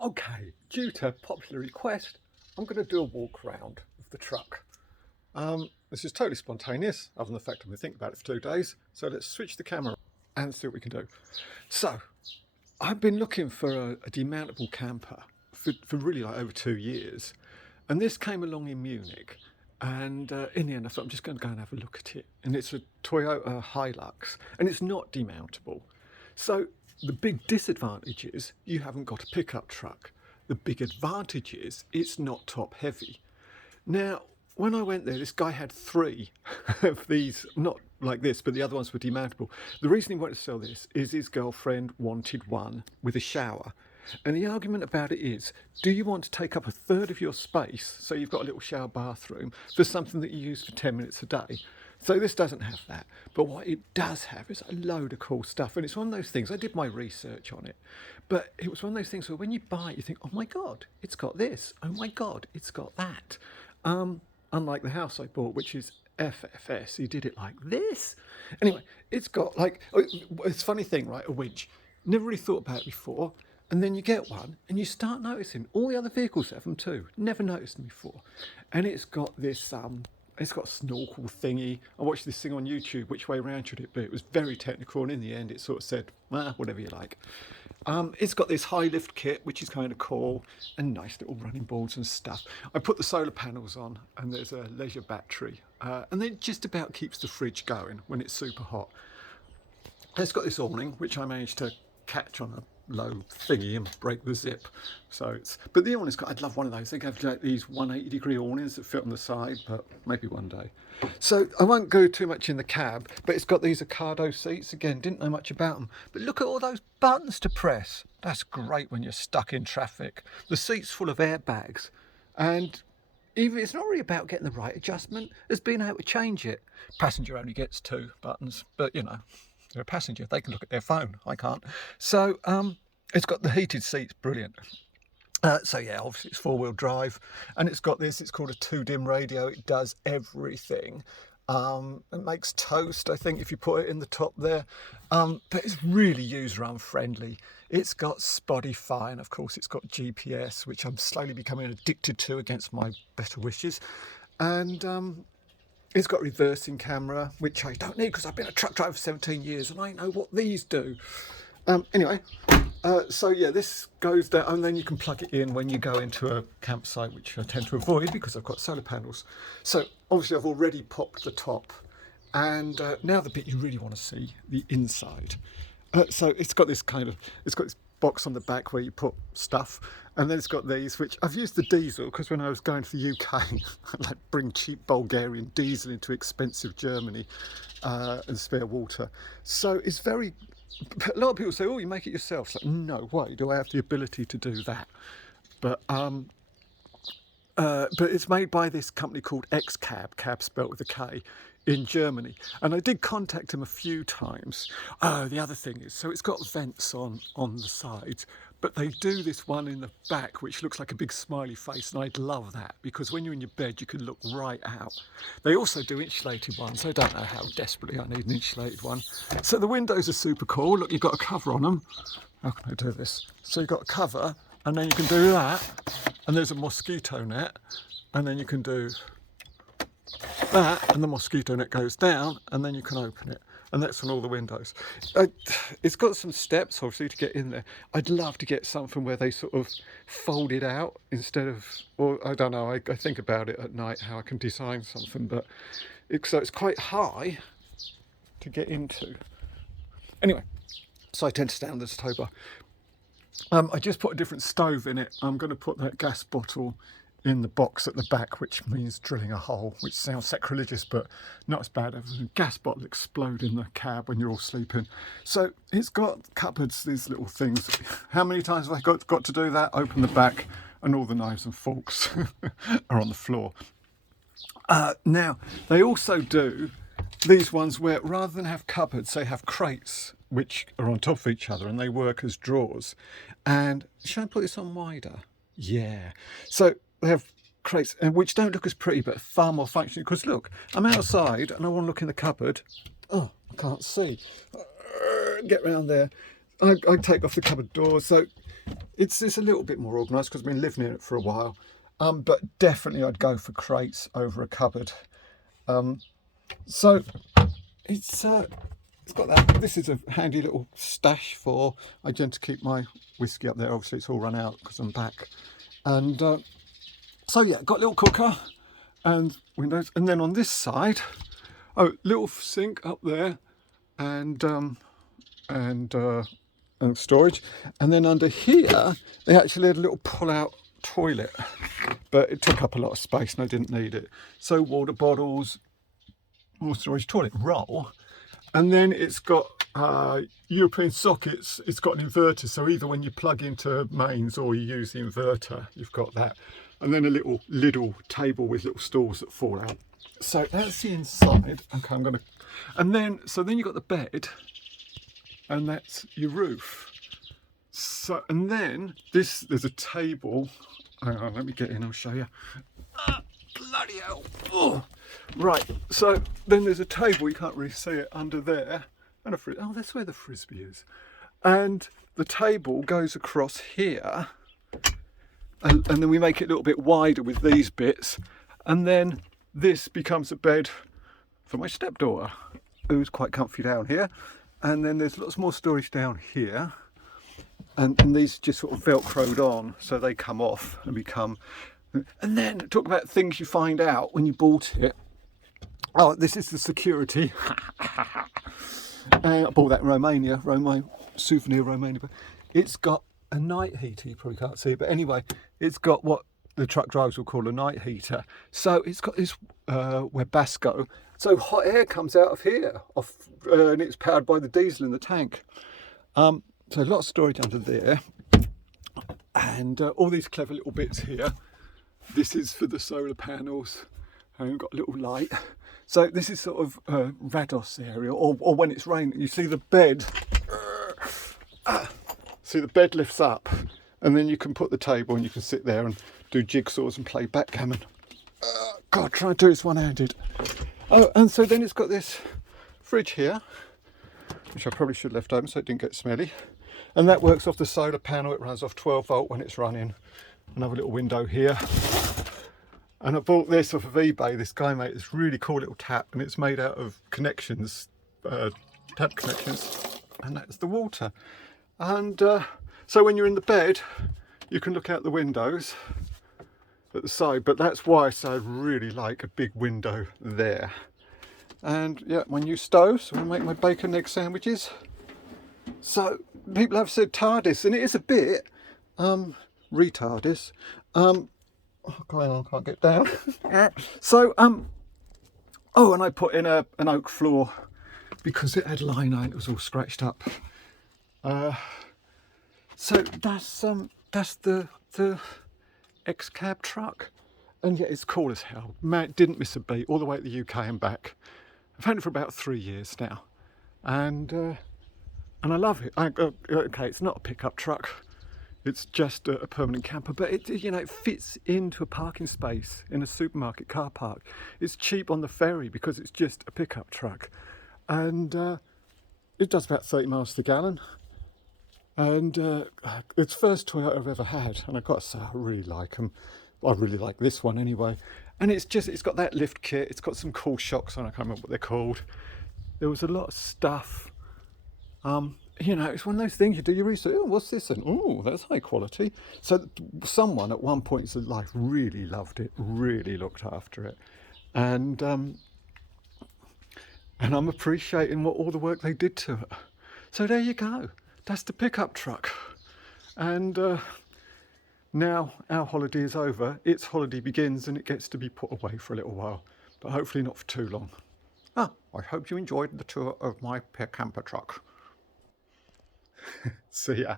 Okay, due to popular request, I'm going to do a walk around of the truck. This is totally spontaneous, other than the fact I'm going to think about it for 2 days. So let's switch the camera and see what we can do. So, I've been looking for a demountable camper for really like over 2 years. And this came along in Munich. And in the end, I thought I'm just going to go and have a look at it. And it's a Toyota Hilux. And it's not demountable. So the big disadvantage is you haven't got a pickup truck. The big advantage is it's not top heavy. Now, when I went there, this guy had three of these, not like this, but the other ones were demountable. The reason he wanted to sell this is his girlfriend wanted one with a shower. And the argument about it is, do you want to take up a third of your space, so you've got a little shower bathroom, for something that you use for 10 minutes a day? So this doesn't have that. But what it does have is a load of cool stuff. And it's one of those things, I did my research on it, but it was one of those things where when you buy it, you think, oh my God, it's got this. Oh my God, it's got that. Unlike the house I bought, which is FFS, he did it like this. Anyway, it's got like, it's a funny thing, right? A winch. Never really thought about it before. And then you get one and you start noticing all the other vehicles have them too. Never noticed them before. And it's got this, it's got a snorkel thingy. I watched this thing on YouTube, which way around should it be? It was very technical, and in the end it sort of said, whatever you like. It's got this high lift kit, which is kind of cool, and nice little running boards and stuff. I put the solar panels on, and there's a leisure battery, and then it just about keeps the fridge going when it's super hot. It's got this awning, which I managed to catch on a low thingy and break the zip. So it's, but the awning's got, I'd love one of those. They have like these 180-degree awnings that fit on the side, but maybe one day. So I won't go too much in the cab, but it's got these Ocado seats. Again, didn't know much about them, but look at all those buttons to press. That's great when you're stuck in traffic. The seat's full of airbags, and even it's not really about getting the right adjustment as being able to change it. Passenger only gets 2 buttons, but you know, they're a passenger, they can look at their phone, I can't. So it's got the heated seats, brilliant. So yeah, obviously it's 4-wheel drive, and it's got this, it's called a 2-dim radio. It does everything. It makes toast, I think, if you put it in the top there. But it's really user unfriendly. It's got Spotify, and of course it's got GPS, which I'm slowly becoming addicted to against my better wishes. And it's got reversing camera, which I don't need because I've been a truck driver for 17 years and I know what these do. Anyway, so yeah, this goes down, and then you can plug it in when you go into a campsite, which I tend to avoid because I've got solar panels. So obviously I've already popped the top, and now the bit you really want to see, the inside. So it's got this box on the back where you put stuff, and then it's got these, which I've used the diesel because when I was going to the UK, I'd like bring cheap Bulgarian diesel into expensive Germany and spare water. So it's very, a lot of people say, oh, you make it yourself. It's like, no way do I have the ability to do that. But it's made by this company called XCab, cab spelt with a K, in Germany. And I did contact him a few times. Oh, the other thing is, so it's got vents on the sides, but they do this one in the back, which looks like a big smiley face, and I'd love that, because when you're in your bed, you can look right out. They also do insulated ones. I don't know how desperately I need an insulated one. So the windows are super cool. Look, you've got a cover on them. How can I do this? So you've got a cover, and then you can do that, and there's a mosquito net, and then you can do that, and the mosquito net goes down, and then you can open it, and that's on all the windows. It's got some steps obviously to get in there. I'd love to get something where they sort of fold it out instead of, or I don't know, I think about it at night how I can design something, but so it's quite high to get into. Anyway, so I tend to stay on the stove bar. I just put a different stove in it. I'm going to put that gas bottle in the box at the back, which means drilling a hole, which sounds sacrilegious, but not as bad as a gas bottle explode in the cab when you're all sleeping. So it's got cupboards, these little things. How many times have I got to do that? Open the back, and all the knives and forks are on the floor. Now, they also do these ones where rather than have cupboards, they have crates which are on top of each other, and they work as drawers. And should I put this on wider? Yeah. So they have crates, and which don't look as pretty, but far more functional. Because look, I'm outside and I want to look in the cupboard. Oh, I can't see. Get round there. I take off the cupboard doors. So It's a little bit more organised because I've been living in it for a while. But definitely I'd go for crates over a cupboard. So it's got that. This is a handy little stash for. I tend to keep my whiskey up there. Obviously, it's all run out because I'm back. And so yeah, got a little cooker and windows. And then on this side, oh, little sink up there, and storage. And then under here, they actually had a little pull-out toilet, but it took up a lot of space and I didn't need it. So water bottles, more storage, toilet roll. And then it's got European sockets. It's got an inverter, so either when you plug into mains or you use the inverter, you've got that. And then a little table with little stools that fall out. So that's the inside. Okay, I'm gonna, and then you've got the bed, and that's your roof. So, and then there's a table. Hang on, let me get in, I'll show you. Bloody hell. Oh. Right, so then there's a table, you can't really see it, under there, and a oh, that's where the frisbee is. And the table goes across here, and then we make it a little bit wider with these bits, and then this becomes a bed for my stepdaughter, who's quite comfy down here. And then there's lots more storage down here, and these just sort of velcroed on, so they come off and become. And then talk about things you find out when you bought it. Oh, this is the security. I bought that in Romania, souvenir Romania. It's got a night heater, you probably can't see it, but anyway, it's got what the truck drivers will call a night heater. So it's got this Webasto, so hot air comes out of here, and it's powered by the diesel in the tank. So a lot of storage under there, and all these clever little bits here. This is for the solar panels, and we've got a little light. So this is sort of Rados area, or when it's raining, you see the bed. See, the bed lifts up, and then you can put the table and you can sit there and do jigsaws and play backgammon. God, try and do this one-handed. Oh, and so then it's got this fridge here, which I probably should have left open so it didn't get smelly. And that works off the solar panel. It runs off 12 volt when it's running. Another little window here. And I bought this off of eBay. This guy made this really cool little tap, and it's made out of connections, tap connections, and that's the water. And so when you're in the bed, you can look out the windows at the side, but that's why I say I really like a big window there. And yeah, my new stove, so I make my bacon egg sandwiches. So people have said TARDIS, and it is a bit retardis. Oh, going on, can't get down. So oh, and I put in an oak floor because it had lino and it was all scratched up. So that's the X-Cab truck, and yeah, it's cool as hell. Man, didn't miss a beat all the way to the UK and back. I've had it for about 3 years now, and I love it. Okay, it's not a pickup truck. It's just a permanent camper, but it fits into a parking space in a supermarket car park. It's cheap on the ferry because it's just a pickup truck, and it does about 30 miles to the gallon. And it's the first Toyota I've ever had, and I've got to say I really like them. I really like this one anyway. And it's got that lift kit. It's got some cool shocks on. I can't remember what they're called. There was a lot of stuff. It's one of those things you do your research. Oh, what's this? And oh, that's high quality. So someone at one point in life really loved it, really looked after it, and I'm appreciating all the work they did to it. So there you go. That's the pickup truck. And now our holiday is over. Its holiday begins, and it gets to be put away for a little while, but hopefully not for too long. I hope you enjoyed the tour of my camper truck. See ya.